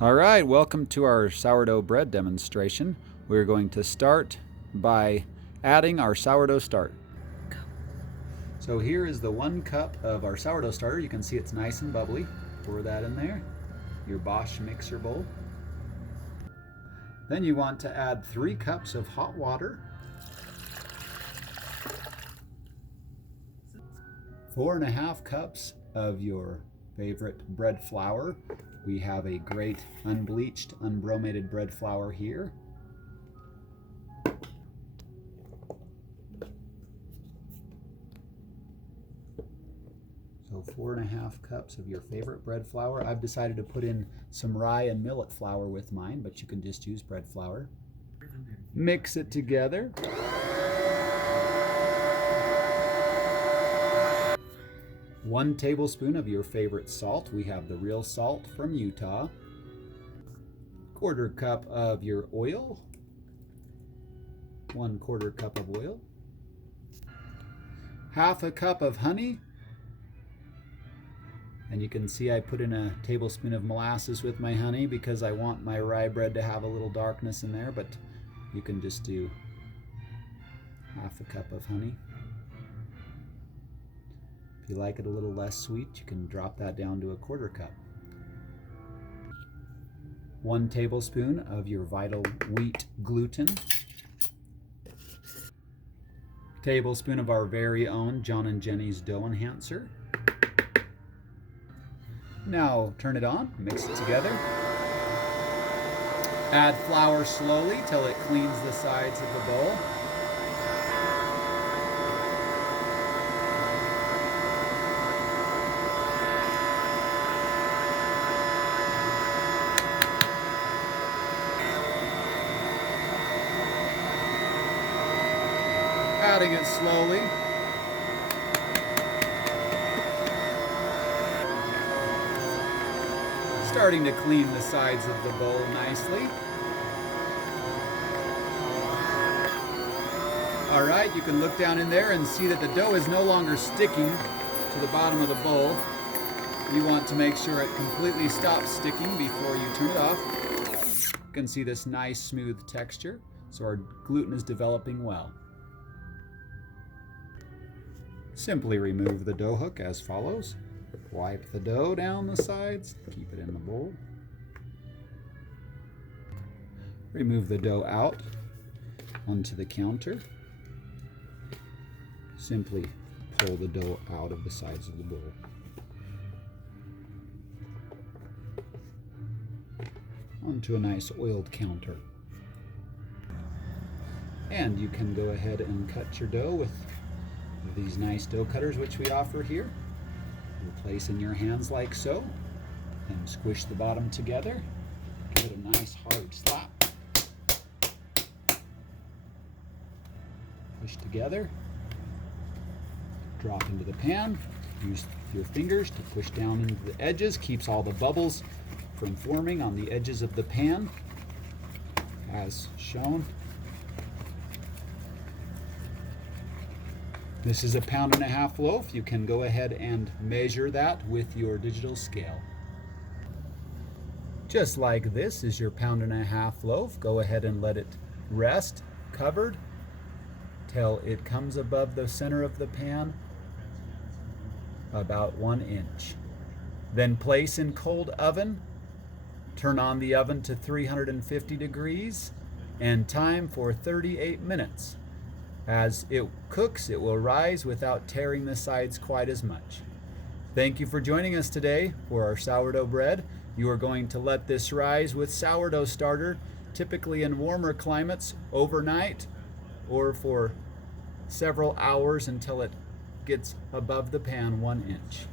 All right, welcome to our sourdough bread demonstration. We're going to start by adding our sourdough starter. So here is the 1 cup of our sourdough starter. You can see it's nice and bubbly. Pour that in there, your Bosch mixer bowl. Then you want to add 3 cups of hot water, 4.5 cups of your favorite bread flour. We have a great unbleached, unbromated bread flour here. So 4.5 cups of your favorite bread flour. I've decided to put in some rye and millet flour with mine, but you can just use bread flour. Mix it together. 1 tablespoon of your favorite salt. We have the real salt from Utah. 1/4 cup of your oil. 1/4 cup of oil. 1/2 cup of honey. And you can see I put in a tablespoon of molasses with my honey because I want my rye bread to have a little darkness in there, but you can just do 1/2 cup of honey. If you like it a little less sweet, you can drop that down to 1/4 cup. 1 tablespoon of your Vital Wheat gluten. Tablespoon of our very own John and Jenny's dough enhancer. Now turn it on, mix it together. Add flour slowly till it cleans the sides of the bowl. Adding it slowly. Starting to clean the sides of the bowl nicely. All right, you can look down in there and see that the dough is no longer sticking to the bottom of the bowl. You want to make sure it completely stops sticking before you turn it off. You can see this nice smooth texture, so our gluten is developing well. Simply remove the dough hook as follows. Wipe the dough down the sides, keep it in the bowl. Remove the dough out onto the counter. Simply pull the dough out of the sides of the bowl. Onto a nice oiled counter. And you can go ahead and cut your dough with these nice dough cutters which we offer here. You place in your hands like so and squish the bottom together. Give it a nice hard slap. Push together. Drop into the pan. Use your fingers to push down into the edges. Keeps all the bubbles from forming on the edges of the pan as shown. This is a 1.5 pound loaf. You can go ahead and measure that with your digital scale. Just like this is your 1.5 pound loaf. Go ahead and let it rest covered till it comes above the center of the pan, about 1 inch. Then place in cold oven. Turn on the oven to 350 degrees and time for 38 minutes. As it cooks, it will rise without tearing the sides quite as much. Thank you for joining us today for our sourdough bread. You are going to let this rise with sourdough starter, typically in warmer climates, overnight or for several hours until it gets above the pan 1 inch.